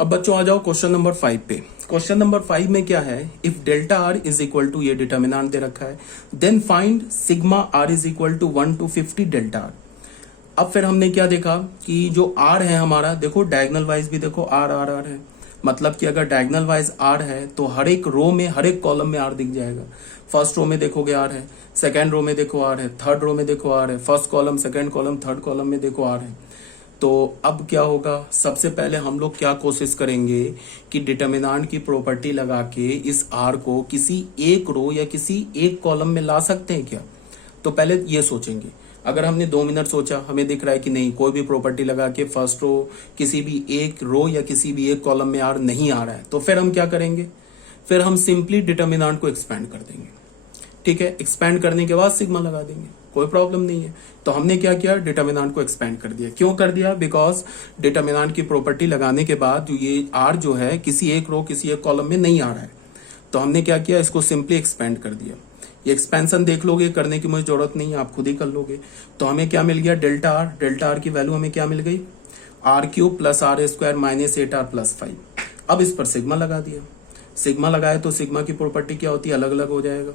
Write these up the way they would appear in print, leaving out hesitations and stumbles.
अब बच्चों आ जाओ क्वेश्चन नंबर 5 पे। क्वेश्चन नंबर 5 में क्या है, if delta R is equal to, ये डिटर्मिनेंट दे रखा है, then find sigma R is equal to 1 to 50 delta R. अब फिर हमने क्या देखा कि जो आर है हमारा, देखो डायगोनल वाइज भी देखो आर आर आर है, मतलब कि अगर डायगोनल वाइज आर है तो हर एक रो में हर एक कॉलम में आर दिख जाएगा। फर्स्ट रो में देखोगे आर है, सेकेंड रो में देखो आर है, थर्ड रो में देखो आर है, first column second column third column में देखो आर है। तो अब क्या होगा, सबसे पहले हम लोग क्या कोशिश करेंगे कि डिटर्मिनेंट की प्रॉपर्टी लगा के इस आर को किसी एक रो या किसी एक कॉलम में ला सकते हैं क्या। तो पहले ये सोचेंगे। अगर हमने 2 मिनट सोचा, हमें दिख रहा है कि नहीं, कोई भी प्रॉपर्टी लगा के फर्स्ट रो किसी भी एक रो या किसी भी एक कॉलम में आर नहीं आ रहा है, तो फिर हम क्या करेंगे, फिर हम सिंपली डिटर्मिनेंट को एक्सपेंड कर देंगे। ठीक है, एक्सपेंड करने के बाद सिग्मा लगा देंगे, कोई प्रॉब्लम नहीं है। तो हमने क्या किया, डिटर्मिनेंट को एक्सपेंड कर दिया। क्यों कर दिया, बिकॉज डिटर्मिनेंट की प्रॉपर्टी लगाने के बाद ये आर जो है किसी एक रो किसी एक कॉलम में नहीं आ रहा है, तो हमने क्या किया, इसको सिंपली एक्सपेंड कर दिया। ये एक्सपेंशन देख लोगे, करने की मुझे जरूरत नहीं है, आप खुद ही कर लोगे। तो हमें क्या मिल गया, डेल्टा आर। डेल्टा आर की वैल्यू हमें क्या मिल गई, R cube plus R square minus 8r plus 5। अब इस पर सिग्मा लगा दिया। सिग्मा लगाए तो सिग्मा की प्रॉपर्टी क्या होती है, अलग अलग हो जाएगा।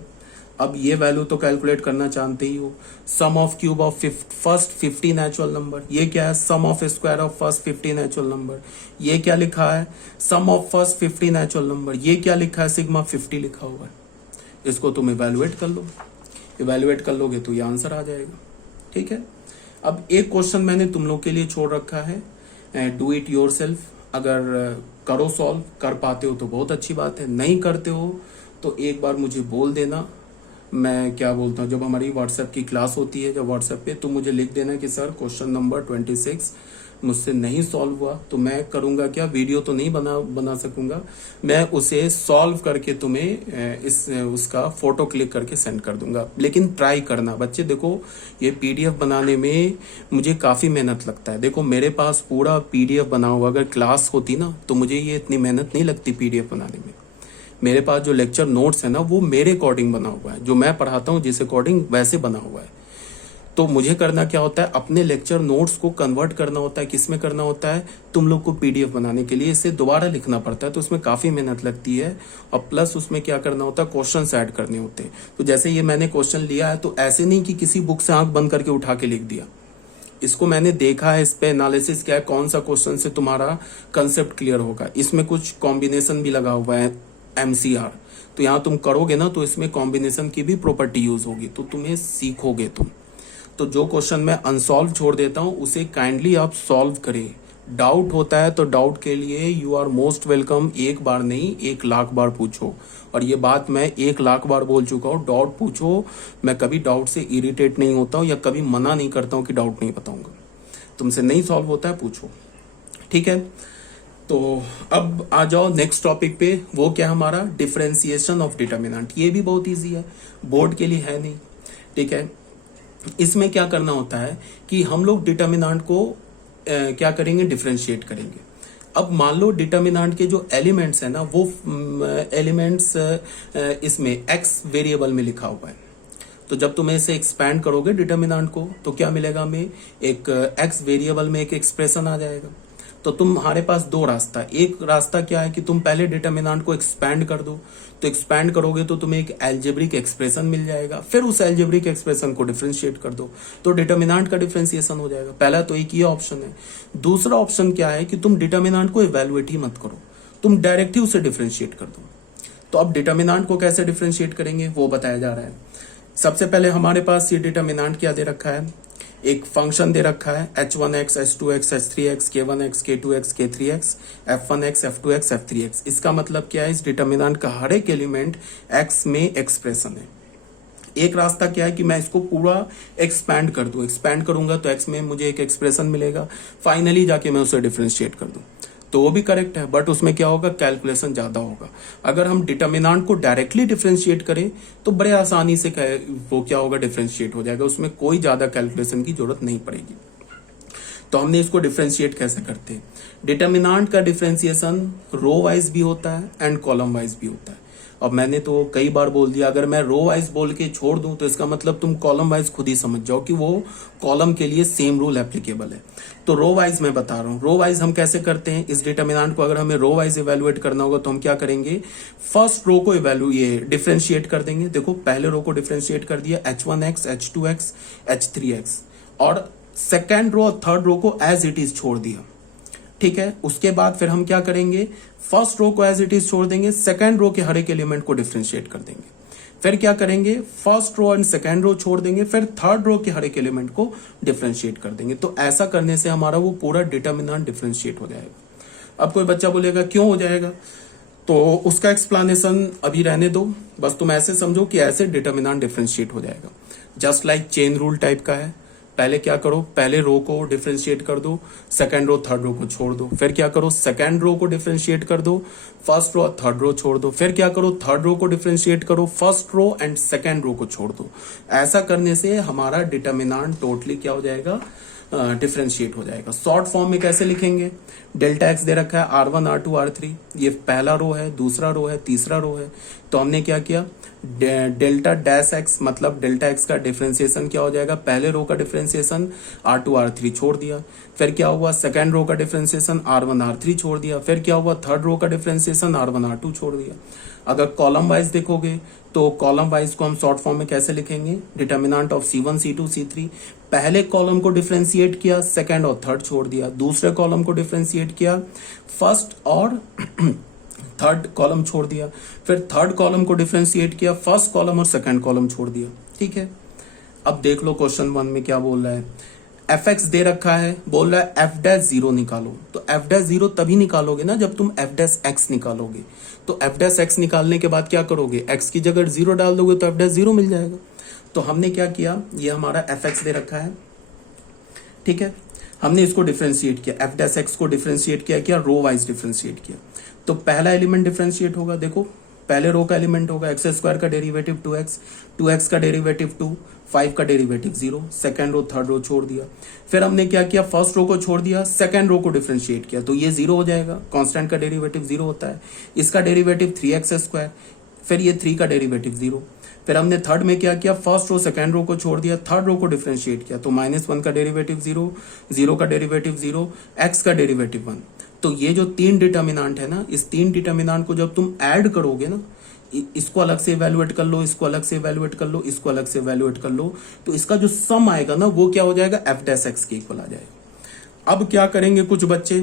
अब ये वैल्यू तो कैलकुलेट करना जानते ही हो, sum of cube of first 50 natural number. ये क्या है, sum of square of first 50 natural number. ये क्या लिखा है, sum of first 50 natural number. ये क्या लिखा है, सिग्मा 50 लिखा हुआ है। इसको तुम इवेलुएट कर लो, इवेलुएट कर लोगे तो ये आंसर आ जाएगा। ठीक है, अब एक क्वेश्चन मैंने तुम लोग के लिए छोड़ रखा है, डू इट योर सेल्फ। अगर करो, सॉल्व कर पाते हो तो बहुत अच्छी बात है, नहीं करते हो तो एक बार मुझे बोल देना। मैं क्या बोलता हूँ, जब हमारी व्हाट्सएप की क्लास होती है जब व्हाट्सएप पे, तो मुझे लिख देना कि सर क्वेश्चन नंबर 26 मुझसे नहीं सॉल्व हुआ, तो मैं करूंगा क्या, वीडियो तो नहीं बना सकूंगा, मैं उसे सॉल्व करके तुम्हें उसका फोटो क्लिक करके सेंड कर दूंगा। लेकिन ट्राई करना बच्चे, देखो ये पीडीएफ बनाने में मुझे काफी मेहनत लगता है। देखो मेरे पास पूरा पीडीएफ बना हुआ, अगर क्लास होती ना तो मुझे ये इतनी मेहनत नहीं लगती पीडीएफ बनाने में। मेरे पास जो लेक्चर नोट्स है ना, वो मेरे अकॉर्डिंग बना हुआ है, जो मैं पढ़ाता हूँ जिस अकॉर्डिंग वैसे बना हुआ है। तो मुझे करना क्या होता है, अपने लेक्चर नोट्स को कन्वर्ट करना होता है, किसमें करना होता है, तुम लोग को पीडीएफ बनाने के लिए इसे दोबारा लिखना पड़ता है, तो उसमें काफी मेहनत लगती है। और प्लस उसमें क्या करना होता है, क्वेश्चंस ऐड करने होते हैं। तो जैसे ये मैंने क्वेश्चन लिया है, तो ऐसे नहीं कि किसी बुक से आंख बंद करके उठा के लिख दिया। इसको मैंने देखा है, इस पे एनालिसिस किया है, कौन सा क्वेश्चन से तुम्हारा कंसेप्ट क्लियर होगा। इसमें कुछ कॉम्बिनेशन भी लगा हुआ है, MCR। तो यहाँ तुम करोगे ना, तो इसमें कॉम्बिनेशन की भी प्रॉपर्टी यूज होगी, तो तुम्हें सीखोगे तुम। तो जो क्वेश्चन मैं अनसॉल्व छोड़ देता हूँ उसे काइंडली आप सॉल्व करें। डाउट होता है तो डाउट के लिए यू आर मोस्ट वेलकम। एक बार नहीं, 1,00,000 बार पूछो। और ये बात मैं 1,00,000 बार बोल चुका हूँ, डाउट पूछो। मैं कभी डाउट से इरिटेट नहीं होता हूँ या कभी मना नहीं करता हूँ कि डाउट नहीं बताऊंगा। तुमसे नहीं सॉल्व होता है, पूछो। ठीक है, तो अब आ जाओ नेक्स्ट टॉपिक पे। वो क्या हमारा, डिफरेंशिएशन ऑफ डिटर्मिनेंट। ये भी बहुत इजी है, बोर्ड के लिए है नहीं। ठीक है, इसमें क्या करना होता है कि हम लोग डिटर्मिनेंट को क्या करेंगे, डिफरेंशिएट करेंगे। अब मान लो डिटर्मिनेंट के जो एलिमेंट्स है ना, वो एलिमेंट्स इसमें एक्स वेरिएबल में लिखा हुआ है। तो जब तुम इसे एक्सपैंड करोगे डिटर्मिनेंट को, तो क्या मिलेगा हमें, एक एक्स वेरिएबल में एक एक्सप्रेशन आ जाएगा। तो तुम्हारे पास दो रास्ता, एक रास्ता क्या है कि तुम पहले डिटर्मिनेंट को एक्सपैंड कर दो। तो एक्सपैंड करोगे तो तुम्हें एक एल्जेब्रिक एक्सप्रेशन मिल जाएगा, फिर उस एल्जेब्रिक एक्सप्रेशन को डिफरेंशिएट कर दो, तो डिटर्मिनेंट का डिफरेंशिएशन हो जाएगा। पहला तो एक ही ऑप्शन है। दूसरा ऑप्शन क्या है कि तुम डिटर्मिनेंट को इवेलुएट ही मत करो, तुम डायरेक्टली उसे डिफरेंशिएट कर दो। तो अब डिटर्मिनेंट को कैसे डिफरेंशिएट करेंगे वो बताया जा रहा है। सबसे पहले हमारे पास ये डिटर्मिनेंट क्या दे रखा है, एक फंक्शन दे रखा है h1x, h2x, h3x, k1x, k2x, k3x, f1x, f2x, f3x। इसका मतलब क्या है, इस डिटर्मिनेंट का हर एक एलिमेंट x में एक्सप्रेशन है। एक रास्ता क्या है कि मैं इसको पूरा एक्सपैंड कर दूं, एक्सपैंड करूंगा तो x में मुझे एक एक्सप्रेशन मिलेगा, फाइनली जाके मैं उसे डिफरेंशिएट कर दूं, तो वो भी करेक्ट है। बट उसमें क्या होगा, कैलकुलेशन ज्यादा होगा। अगर हम डिटर्मिनेंट को डायरेक्टली डिफरेंशिएट करें तो बड़े आसानी से वो क्या होगा, डिफरेंशिएट हो जाएगा, उसमें कोई ज्यादा कैलकुलेशन की जरूरत नहीं पड़ेगी। तो हमने इसको डिफरेंशिएट कैसे करते हैं, डिटर्मिनेंट का डिफरेंशिएशन रो वाइज भी होता है एंड कॉलम वाइज भी होता है। अब मैंने तो कई बार बोल दिया, अगर मैं रो वाइज बोल के छोड़ दूं तो इसका मतलब तुम कॉलम वाइज खुद ही समझ जाओ कि वो कॉलम के लिए सेम रूल एप्लीकेबल है। तो रो वाइज मैं बता रहा हूं, रो वाइज हम कैसे करते हैं। इस डिटर्मिनेंट को अगर हमें रो वाइज इवेलुएट करना होगा तो हम क्या करेंगे, फर्स्ट रो को डिफरेंशिएट कर देंगे। देखो पहले रो को डिफरेंशिएट कर दिया, h1x, h2x, h3x, और सेकेंड रो और थर्ड रो को एज इट इज छोड़ दिया। ठीक है, उसके बाद फिर हम क्या करेंगे, फर्स्ट रो को एज इट इज छोड़ देंगे, सेकेंड रो के हर एक एलिमेंट को डिफरेंशिएट कर देंगे। फिर क्या करेंगे, first row and second row छोड़ देंगे, फिर थर्ड रो के हर एक एलिमेंट को डिफरेंशिएट कर देंगे। तो ऐसा करने से हमारा वो पूरा डिटर्मिनेंट डिफरेंशिएट हो जाएगा। अब कोई बच्चा बोलेगा क्यों हो जाएगा, तो उसका एक्सप्लेनेशन अभी रहने दो, बस तुम ऐसे समझो कि ऐसे डिटर्मिनेंट डिफरेंशिएट हो जाएगा। Just like chain rule type का है। पहले क्या करो, पहले रो को डिफरेंशिएट कर दो, सेकंड रो थर्ड रो को छोड़ दो। फिर क्या करो, सेकंड रो को डिफरेंशिएट कर दो, फर्स्ट रो और थर्ड रो छोड़ दो। फिर क्या करो, थर्ड रो को डिफरेंशिएट करो, first row and second row को छोड़ दो। ऐसा करने से हमारा डिटर्मिनेंट टोटली क्या हो जाएगा, डिफरेंशिएट हो जाएगा। शॉर्ट फॉर्म में कैसे लिखेंगे, डेल्टा एक्स दे रखा है, R1, R2, R3, ये पहला रो है, दूसरा रो है, तीसरा रो है। तो हमने क्या किया, डेल्टा डैश एक्स, मतलब डेल्टा एक्स का डिफरेंशिएशन क्या हो जाएगा, पहले रो का डिफरेंशिएशन R2, R3 छोड़ दिया। फिर क्या हुआ, सेकंड रो का डिफरेंशिएशन R1, R3 छोड़ दिया। फिर क्या हुआ, थर्ड रो का डिफरेंशिएशन R1, R2 छोड़ दिया। अगर कॉलम वाइज देखोगे तो कॉलम वाइज को हम शॉर्ट फॉर्म में कैसे लिखेंगे, determinant of C1, C2, C3, पहले कॉलम को डिफरेंशिएट किया, सेकंड और थर्ड छोड़ दिया। दूसरे कॉलम को डिफरेंशिएट किया, फर्स्ट और थर्ड कॉलम छोड़ दिया। फिर थर्ड कॉलम को डिफरेंशिएट किया, फर्स्ट कॉलम और सेकंड कॉलम छोड़ दिया। ठीक है, अब देख लो क्वेश्चन 1 में क्या बोल रहा है, एफ एक्स दे रखा है, बोल रहा है एफ डैश जीरो निकालो। तो एफ डैश जीरो तभी निकालोगे ना जब तुम एफ डैश एक्स निकालोगे। तो एफ डैश एक्स निकालने के बाद क्या करोगे, एक्स की जगह जीरो डाल दोगे तो एफ डैश जीरो मिल जाएगा। तो हमने क्या किया, ये हमारा एफ एक्स दे रखा है, ठीक है, हमने इसको डिफरेंशिएट किया, एफ डैश एक्स को डिफरेंशिएट किया रो वाइज डिफरेंशिएट किया। तो पहला एलिमेंट डिफरेंशिएट होगा, देखो पहले रो का एलिमेंट होगा एक्स स्क्वायर का डेरिवेटिव 2x, 2x का डेरिवेटिव 2, 5 का derivative 0, second row third row छोड़ दिया। फिर हमने क्या किया, फर्स्ट रो को छोड़ दिया, सेकंड रो को डिफरेंशिएट किया, तो ये 0 हो जाएगा, कांस्टेंट का डेरिवेटिव 0 होता है। इसका डेरिवेटिव 3x स्क्वायर, फिर ये 3 का डेरिवेटिव 0। फिर हमने थर्ड में क्या किया, फर्स्ट रो सेकंड रो को छोड़ दिया, थर्ड रो को डिफरेंशिएट किया, तो -1 का डेरिवेटिव 0, 0 का डेरिवेटिव 0, x का डेरिवेटिव 1। तो ये जो 3 डिटर्मिनेंट है ना, इस 3 डिटर्मिनेंट को जब तुम ऐड करोगे ना, इसको अलग से इवैल्यूएट कर लो, इसको अलग से इवैल्यूएट कर लो, इसको अलग से इवैल्यूएट कर लो, तो इसका जो सम आएगा ना वो क्या हो जाएगा, एफ डैश एक्स के इक्वल आ जाएगा। अब क्या करेंगे कुछ बच्चे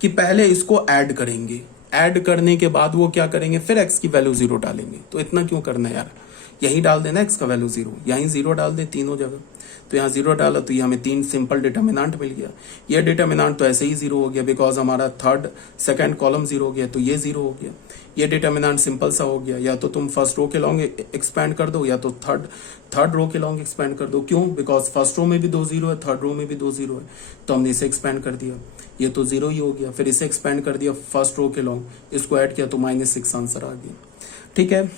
कि पहले इसको ऐड करेंगे, ऐड करने के बाद वो क्या करेंगे, फिर एक्स की वैल्यू 0 डालेंगे। तो इतना क्यों करना है यार, यही डाल देना एक्स का वैल्यू 0, यहीं 0 डाल दे तीनों जगह। तो यहाँ 0 डाला तो ये हमें 3 सिंपल डिटर्मिनेंट मिल गया। ये डिटर्मिनेंट तो ऐसे ही 0 हो गया, बिकॉज हमारा सेकंड कॉलम 0 हो गया, तो ये 0 हो गया। ये डिटर्मिनेंट सिंपल सा हो गया, या तो तुम फर्स्ट रो के लॉन्ग एक्सपैंड कर दो, या तो थर्ड रो के लॉन्ग एक्सपैंड कर दो। क्यों, बिकॉज फर्स्ट रो में भी 2 0 है, थर्ड रो में भी 2 0 है, तो हमने इसे एक्सपैंड कर दिया, ये तो 0 ही हो गया। फिर इसे एक्सपैंड कर दिया फर्स्ट रो के लॉन्ग, इसको ऐड किया तो -6 आंसर आ गया। ठीक है,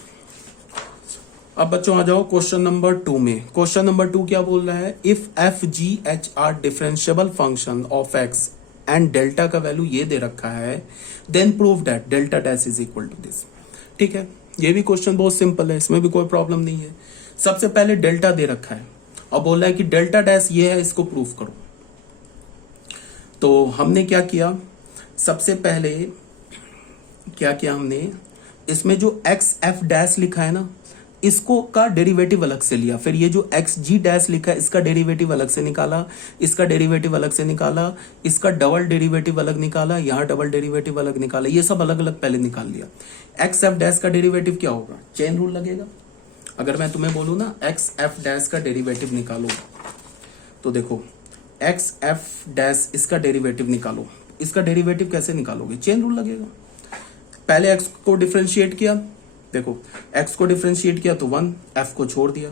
अब बच्चों आ जाओ क्वेश्चन नंबर 2 में। क्वेश्चन नंबर 2 क्या बोल रहा है, if F G H R differentiable function of X and delta का वैल्यू ये दे रखा है, then prove that delta dash is equal to this. ठीक है, ये भी क्वेश्चन बहुत सिंपल है, इसमें भी कोई प्रॉब्लम नहीं है। सबसे पहले डेल्टा दे रखा है और बोल रहा है कि डेल्टा डैश ये है, इसको प्रूव करो। तो हमने क्या किया, सबसे पहले क्या किया हमने, इसमें जो एक्स एफ डैश लिखा है ना, इसको का डेरिवेटिव अलग से लिया। फिर ये जो एक्स जी डैश लिखा है, इसका डेरिवेटिव अलग से निकाला, इसका डेरिवेटिव अलग से निकाला, इसका डबल डेरिवेटिव अलग निकाला, यहाँ डबल डेरिवेटिव अलग निकाला, ये सब अलग अलग पहले निकाल लिया। एक्स एफ डैश का डेरिवेटिव क्या होगा, चेन रूल लगेगा। अगर मैं तुम्हें बोलूँ ना एक्स एफ डैश का डेरिवेटिव निकालो, तो देखो एक्स एफ डैश इसका डेरिवेटिव निकालो, इसका डेरिवेटिव कैसे निकालोगे, चेन रूल लगेगा। पहले एक्स को डिफरेंशिएट किया, देखो x को डिफरेंशिएट किया तो 1, f को छोड़ दिया,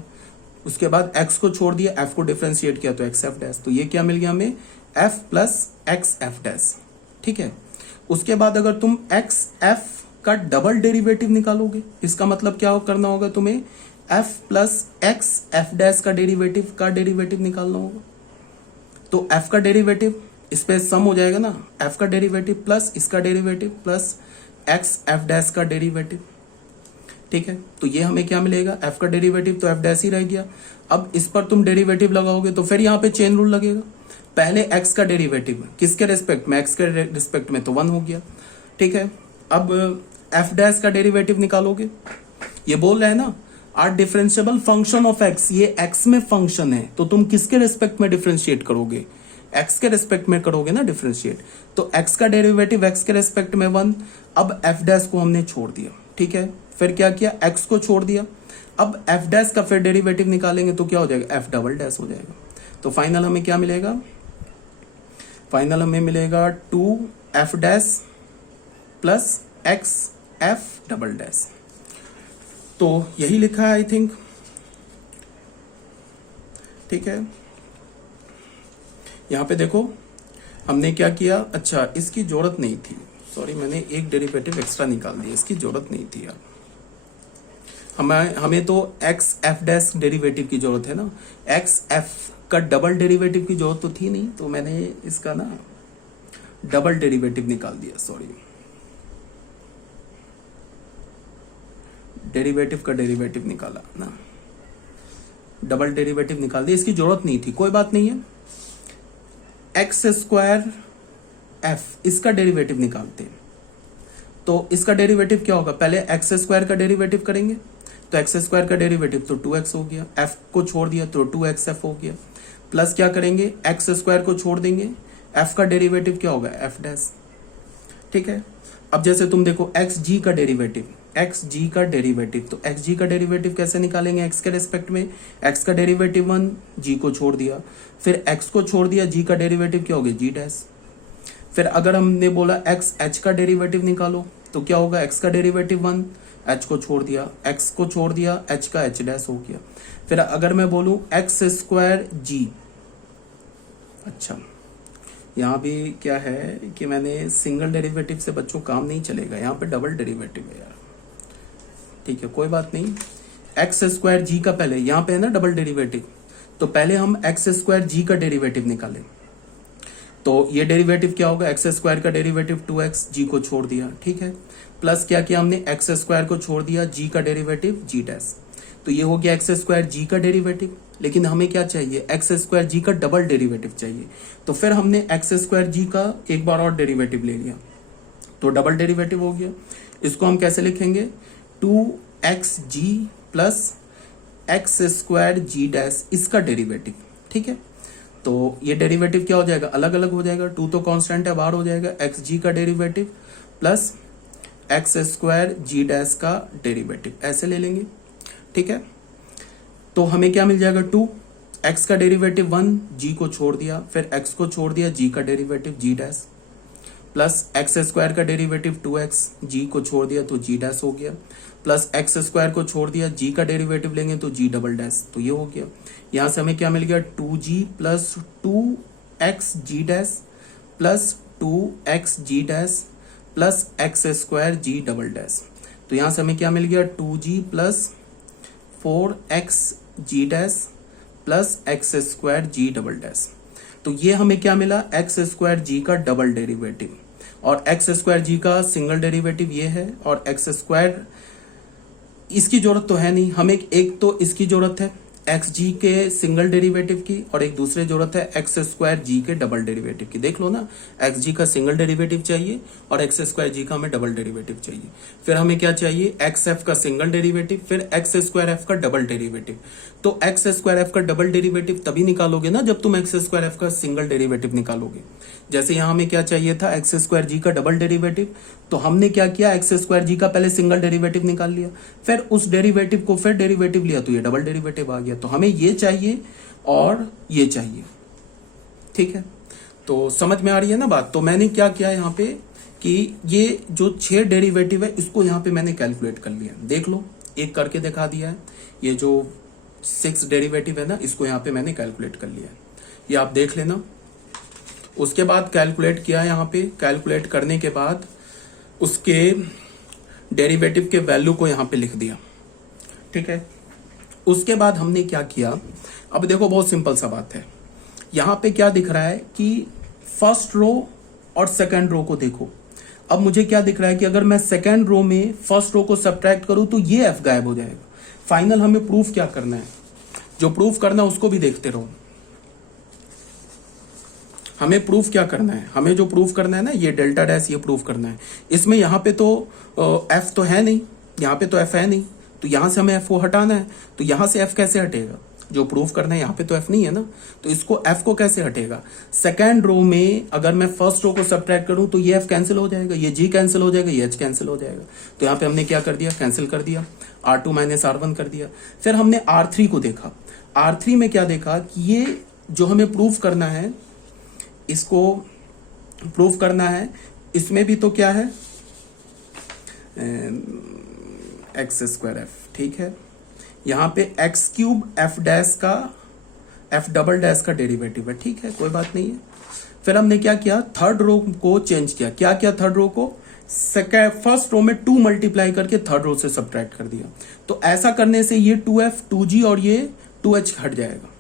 उसके बाद x को छोड़ दिया, f को डिफरेंशिएट किया तो x f डैश, तो ये क्या मिल गया हमें, f plus x f dash. ठीक है, उसके बाद अगर तुम x f का डबल डेरिवेटिव निकालोगे, इसका मतलब क्या करना होगा तुम्हें, f plus x f dash का डेरिवेटिव निकालना होगा। तो f का डेरिवेटिव इस पे सम हो जाएगा ना, f का डेरिवेटिव प्लस इसका derivative plus x f dash का डेरिवेटिव। ठीक है, तो ये हमें क्या मिलेगा, एफ का डेरिवेटिव तो एफ डैश ही रह गया। अब इस पर तुम डेरिवेटिव लगाओगे तो फिर यहाँ पे चेन रूल लगेगा। पहले एक्स का डेरिवेटिव किसके रेस्पेक्ट में, एक्स के रेस्पेक्ट में, तो 1 हो गया। ठीक है, अब एफ डैश का डेरिवेटिव निकालोगे। ये बोल रहे हैं ना are differentiable function of X, ये एक्स में फंक्शन है तो तुम किसके रेस्पेक्ट में डिफरेंशिएट करोगे, एक्स के रेस्पेक्ट में करोगे ना डिफरेंशिएट। तो एक्स का डेरिवेटिव एक्स के रेस्पेक्ट में 1। अब एफ डैश को हमने छोड़ दिया। ठीक है, फिर क्या किया, एक्स को छोड़ दिया। अब एफ डैश का फिर डेरिवेटिव निकालेंगे तो क्या हो जाएगा, एफ डबल डैश हो जाएगा। तो फाइनल हमें क्या मिलेगा, फाइनल हमें मिलेगा 2f dash plus x F double dash. तो यही लिखा है आई थिंक। ठीक है, यहां पे देखो हमने क्या किया, अच्छा इसकी जरूरत नहीं थी, सॉरी मैंने एक डेरिवेटिव एक्स्ट्रा निकाल दिया, इसकी जरूरत नहीं थी यार। हमें तो एक्स एफ डैश डेरिवेटिव की जरूरत है ना, एक्स एफ का डबल डेरिवेटिव की जरूरत तो थी नहीं, तो मैंने इसका ना डबल डेरिवेटिव निकाल दिया, सॉरी डेरिवेटिव का डेरिवेटिव निकाला ना, डबल डेरिवेटिव निकाल दिया, इसकी जरूरत नहीं थी, कोई बात नहीं है। एक्स स्क्वायर एफ, इसका डेरिवेटिव निकालते हैं। तो इसका डेरिवेटिव क्या होगा, पहले एक्स स्क्वायर का डेरिवेटिव करेंगे, तो एक्स स्क्वायर का डेरिवेटिव तो 2x हो गया, एफ को छोड़ दिया तो 2xf हो गया, प्लस क्या करेंगे, एक्स स्क्वायर को छोड़ देंगे, एफ का डेरिवेटिव क्या होगा, एफ डैश। ठीक है, अब जैसे तुम देखो एक्स जी का डेरिवेटिव, एक्स जी का डेरिवेटिव, तो एक्स जी का डेरिवेटिव कैसे निकालेंगे, एक्स के रेस्पेक्ट में, एक्स का डेरिवेटिव 1, जी को छोड़ दिया, फिर एक्स को छोड़ दिया, जी का डेरिवेटिव क्या हो गया, जी डैश। फिर अगर हमने बोला एक्स एच का डेरिवेटिव निकालो तो क्या होगा, एक्स का डेरिवेटिव 1, एच को छोड़ दिया, एक्स को छोड़ दिया, एच का एच डैश हो गया। फिर अगर मैं बोलूं एक्स स्क्वायर जी, अच्छा यहाँ भी क्या है कि मैंने सिंगल डेरिवेटिव से बच्चों काम नहीं चलेगा, यहाँ पे डबल डेरिवेटिव है यार। ठीक है, कोई बात नहीं, एक्स स्क्वायर जी का पहले यहाँ पे है ना डबल डेरिवेटिव, तो पहले हम एक्स स्क्वायर जी का डेरिवेटिव निकालें। तो ये डेरिवेटिव क्या होगा, एक्स स्क्वायर का डेरिवेटिव 2x, जी को छोड़ दिया। ठीक है, प्लस क्या किया हमने, एक्स स्क्वायर को छोड़ दिया, जी का डेरिवेटिव जी डैश। तो ये हो गया एक्स स्क्वायर जी का डेरिवेटिव, लेकिन हमें क्या चाहिए, एक्स स्क्वायर जी का डबल डेरिवेटिव चाहिए। तो फिर हमने एक्स स्क्वायर जी का एक बार और डेरिवेटिव ले लिया, तो डबल डेरिवेटिव हो गया। इसको हम कैसे लिखेंगे, 2xg प्लस एक्स स्क्वायर जी डैश, इसका डेरिवेटिव। ठीक है, तो ये डेरिवेटिव क्या हो जाएगा, अलग अलग हो जाएगा, 2 तो कांस्टेंट है, बाहर हो जाएगा, एक्स जी का डेरिवेटिव प्लस एक्स स्क्वायर जी डैश का डेरिवेटिव, ऐसे ले लेंगे। ठीक है, तो हमें क्या मिल जाएगा, 2 एक्स का डेरिवेटिव 1, जी को छोड़ दिया, फिर एक्स को छोड़ दिया, जी का डेरिवेटिव जी डैश, प्लस एक्स स्क्वायर का डेरिवेटिव 2x, जी को छोड़ दिया तो जी डैश हो गया, प्लस एक्स स्क्वायर को छोड़ दिया, जी का डेरिवेटिव लेंगे तो जी डबल डैश, तो ये हो गया। यहां से हमें क्या मिल गया, 2g प्लस 2x जी डैश प्लस 2x जी dash plus x square g double dash. तो यहां से हमें क्या मिल गया, 2g plus 4x g dash plus x square g double dash. तो ये हमें क्या मिला, एक्स स्क्वायर जी का डबल डेरिवेटिव, और एक्स स्क्वायर जी का सिंगल डेरिवेटिव ये है, और एक्स स्क्वायर इसकी जरूरत तो है नहीं, हमें एक तो इसकी जरूरत है एक्स जी के सिंगल डेरिवेटिव की, और एक दूसरी जरूरत है एक्स स्क्वायर जी के डबल डेरिवेटिव की। देख लो ना, एक्स जी का सिंगल डेरिवेटिव चाहिए और एक्स स्क्वायर जी का हमें डबल डेरिवेटिव चाहिए। फिर हमें क्या चाहिए, एक्स एफ का सिंगल डेरिवेटिव, फिर एक्स स्क्वायर एफ का डबल डेरिवेटिव। तो एक्स स्क्वायर एफ का डबल डेरिवेटिव तभी निकालोगे ना जब तुम एक्स स्क्वायर एफ का सिंगल डेरिवेटिव निकालोगे। जैसे यहां हमें क्या चाहिए था, एक्स स्क्वायर जी का डबल डेरिवेटिव, तो हमने क्या किया, एक्स स्क्वायर जी का पहले सिंगल डेरिवेटिव निकाल लिया, फिर उस डेरिवेटिव को फिर डेरिवेटिव लिया तो ये डबल डेरिवेटिव आ गया। तो हमें ये चाहिए और ये चाहिए। ठीक है, तो समझ में आ रही है ना बात। तो मैंने क्या किया यहाँ पे कि ये जो 6 डेरिवेटिव है इसको यहाँ पे मैंने कैलकुलेट कर लिया, देख लो एक करके दिखा दिया है। ये जो 6 डेरिवेटिव है ना, इसको यहाँ पे मैंने कैलकुलेट कर लिया है, ये आप देख लेना। उसके बाद कैलकुलेट किया, यहाँ पे कैलकुलेट करने के बाद उसके डेरिवेटिव के वैल्यू को यहाँ पे लिख दिया। ठीक है, उसके बाद हमने क्या किया, अब देखो बहुत सिंपल सा बात है। यहाँ पे क्या दिख रहा है कि फर्स्ट रो और सेकंड रो को देखो, अब मुझे क्या दिख रहा है कि अगर मैं सेकेंड रो में फर्स्ट रो को सब्ट्रैक्ट करूं तो ये एफ गायब हो जाएगा। फाइनल हमें प्रूफ क्या करना है, जो प्रूफ करना है उसको भी देखते रहो। हमें प्रूफ क्या करना है, हमें जो प्रूफ करना है ना, ये डेल्टा डैश ये प्रूफ करना है। इसमें यहां पे तो एफ तो है नहीं, यहां पे तो एफ है नहीं, तो यहां से हमें एफ को हटाना है। तो यहां से एफ कैसे हटेगा, जो प्रूफ करना है यहां पे तो एफ नहीं है ना, तो इसको एफ को कैसे हटेगा। सेकेंड रो में अगर मैं फर्स्ट रो को सब्ट्रैक्ट करूं तो ये एफ कैंसिल हो जाएगा, ये जी कैंसिल हो जाएगा, ये एच कैंसिल हो जाएगा। तो यहां पे हमने क्या कर दिया, कैंसिल कर दिया, R2 माइनस R1 कर दिया। फिर हमने R3 को देखा, R3 में क्या देखा कि ये जो हमें प्रूफ करना है, इसको प्रूफ करना है, इसमें भी तो क्या है एक्स स्क्वायर एफ, ठीक है। यहां पे एक्स क्यूब एफ डैश का एफ डबल डैश का डेरिवेटिव है, ठीक है, कोई बात नहीं है। फिर हमने क्या किया, थर्ड रो को चेंज किया। क्या किया, थर्ड रो को फर्स्ट रो में 2 मल्टीप्लाई करके थर्ड रो से सब्ट्रैक्ट कर दिया। तो ऐसा करने से ये 2f 2g और ये 2h हट जाएगा।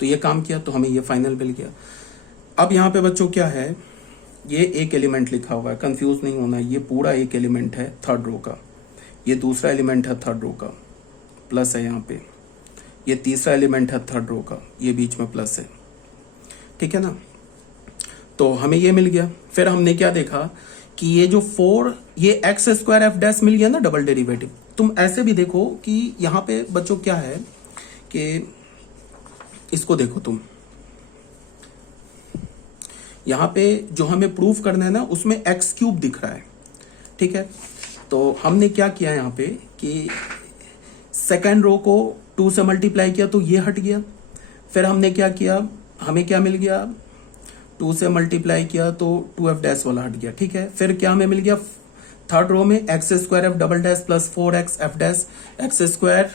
तो ये काम किया तो हमें ये फाइनल मिल गया। अब यहां पे बच्चों क्या है, ये एक एलिमेंट लिखा हुआ है, कंफ्यूज नहीं होना, ये पूरा एक एलिमेंट है थर्ड रो का, ये दूसरा एलिमेंट है थर्ड रो का, प्लस है यहाँ पे, ये तीसरा एलिमेंट है थर्ड रो का, ये बीच में प्लस है, ठीक है ना। तो हमें ये मिल गया। फिर हमने क्या देखा कि ये जो 4 ये एक्स स्क्वायर एफ डैश मिल गया ना डबल डेरिवेटिव। तुम ऐसे भी देखो कि यहाँ पे बच्चों क्या है कि इसको देखो तुम, यहाँ पे जो हमें प्रूफ करना है ना उसमें एक्स क्यूब दिख रहा है, ठीक है। तो हमने क्या किया यहाँ पे कि सेकेंड रो को 2 से मल्टीप्लाई किया तो ये हट गया। फिर हमने क्या किया, हमें क्या मिल गया, 2 से मल्टीप्लाई किया तो 2f डैश वाला हट गया, ठीक है। फिर क्या हमें मिल गया, थर्ड रो में x square f double dash plus 4x f dash x square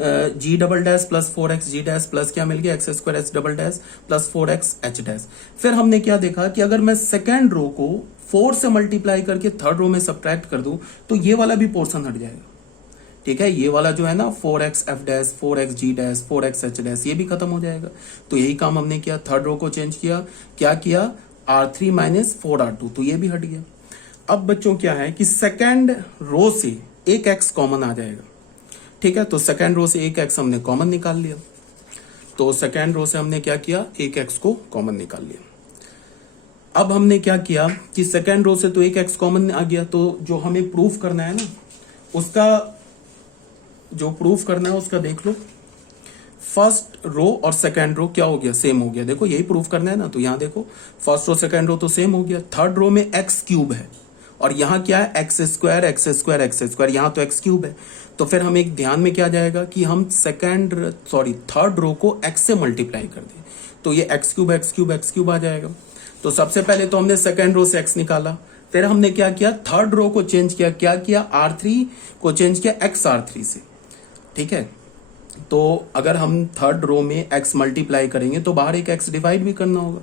g double dash plus 4x g dash plus क्या मिल गया, x square h double dash plus 4x h dash. फिर हमने क्या देखा कि अगर मैं सेकेंड रो को 4 से मल्टीप्लाई करके थर्ड रो में सब्ट्रैक्ट कर दूं तो ये वाला भी पोर्शन हट जाएगा, ठीक है। ये वाला जो है ना 4x f dash 4x g dash 4x h dash ये भी खत्म हो जाएगा। तो यही काम हमने किया, थर्ड रो को चेंज किया, क्या किया, R3 माइनस 4R2, तो ये भी हट गया। अब बच्चों क्या है कि सेकेंड रो से एक x कॉमन आ जाएगा, ठीक है। तो सेकेंड रो से एक x हमने कॉमन निकाल लिया। तो सेकेंड रो से हमने क्या किया, एक x को कॉमन निकाल लिया। अब हमने क्या किया कि सेकेंड रो से तो एक x कॉमन आ गया, तो जो हमें प्रूफ करना है ना उसका जो प्रूफ करना है उसका देख लो। फर्स्ट रो और सेकेंड रो क्या हो गया, सेम हो गया। देखो यही प्रूफ करना है ना, तो यहां देखो फर्स्ट रो सेकेंड रो तो सेम हो गया। थर्ड रो में एक्स क्यूब है और यहां क्या है, x square x square x square, यहां तो एक्स क्यूब है। तो फिर हमें एक ध्यान में क्या जाएगा कि हम थर्ड रो को एक्स से मल्टीप्लाई कर दें, तो ये x cube x cube x cube आ जाएगा। तो सबसे पहले तो हमने सेकेंड रो से एक्स निकाला, फिर हमने क्या किया, थर्ड रो को चेंज किया, क्या किया, R3 को चेंज किया एक्स R3 से, ठीक है। तो अगर हम थर्ड रो में x मल्टीप्लाई करेंगे तो बाहर एक x डिवाइड भी करना होगा,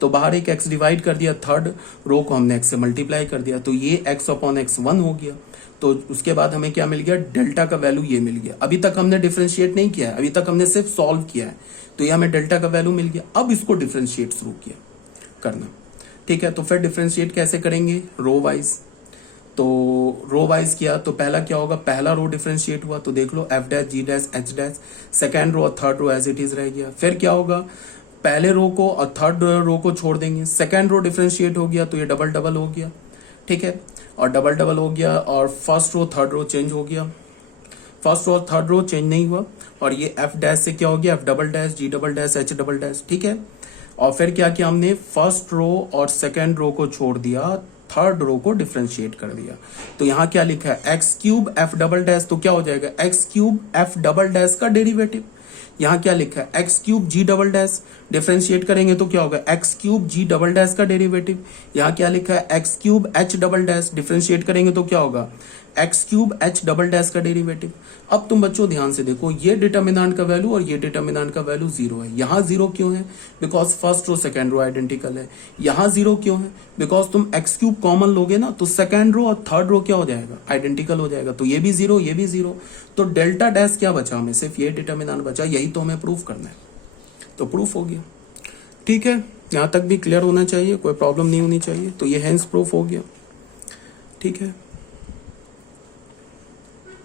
तो बाहर एक x डिवाइड कर दिया, थर्ड रो को हमने x से मल्टीप्लाई कर दिया, तो ये x अपॉन x 1 हो गया। तो उसके बाद हमें क्या मिल गया, डेल्टा का वैल्यू ये मिल गया। अभी तक हमने डिफरेंशिएट नहीं किया है, अभी तक हमने सिर्फ सॉल्व किया है, तो ये हमें डेल्टा का वैल्यू मिल गया। अब इसको डिफरेंशिएट शुरू किया करना, ठीक है। तो फिर डिफरेंशिएट कैसे करेंगे, रो वाइज। तो रो वाइज किया तो पहला क्या होगा, पहला रो डिफरेंशिएट हुआ तो देख लो f dash g dash h dash, second row और third row as it is रह गया। फिर क्या होगा, पहले रो को और थर्ड रो को छोड़ देंगे, सेकेंड रो डिफरेंशिएट हो गया तो ये डबल डबल हो गया, ठीक है। और डबल डबल हो गया और first row third row change हो गया, first row third row change नहीं हुआ। और ये एफ डैश से क्या हो गया, f double dash g double dash h double dash, ठीक है। और फिर क्या किया हमने, फर्स्ट रो और सेकेंड रो को छोड़ दिया, थर्ड रो को डिफरेंशिएट कर दिया। तो यहां क्या लिखा है, x cube F double dash, तो क्या हो जाएगा, x cube F double dash का डेरिवेटिव। यहां क्या लिखा है, एक्स क्यूब जी डबल डैश, डिफरेंशिएट करेंगे तो क्या होगा, एक्स क्यूब जी डबल डैश का डेरिवेटिव। यहां क्या लिखा है, x cube H double dash, differentiate करेंगे तो क्या होगा, x cube H double dash का डेरिवेटिव। अब तुम बच्चों ध्यान से देखो, ये डिटर्मिनेंट का वैल्यू और ये डिटर्मिनेंट का वैल्यू 0 है। यहां 0 क्यों है, because first row second row identical है। यहां 0 क्यों है, बिकॉज तुम एक्स क्यूब कॉमन लोगे ना तो सेकेंड रो और थर्ड रो क्या हो जाएगा, आइडेंटिकल हो जाएगा। तो ये भी 0 ये भी 0, तो डेल्टा डैश क्या बचा हमें, सिर्फ ये डिटर्मिनेंट बचा। यही तो हमें प्रूफ करना है, तो प्रूफ हो गया, ठीक है। यहां तक भी क्लियर होना चाहिए, कोई प्रॉब्लम नहीं होनी चाहिए। तो ये हेंस प्रूफ हो गया। ठीक है।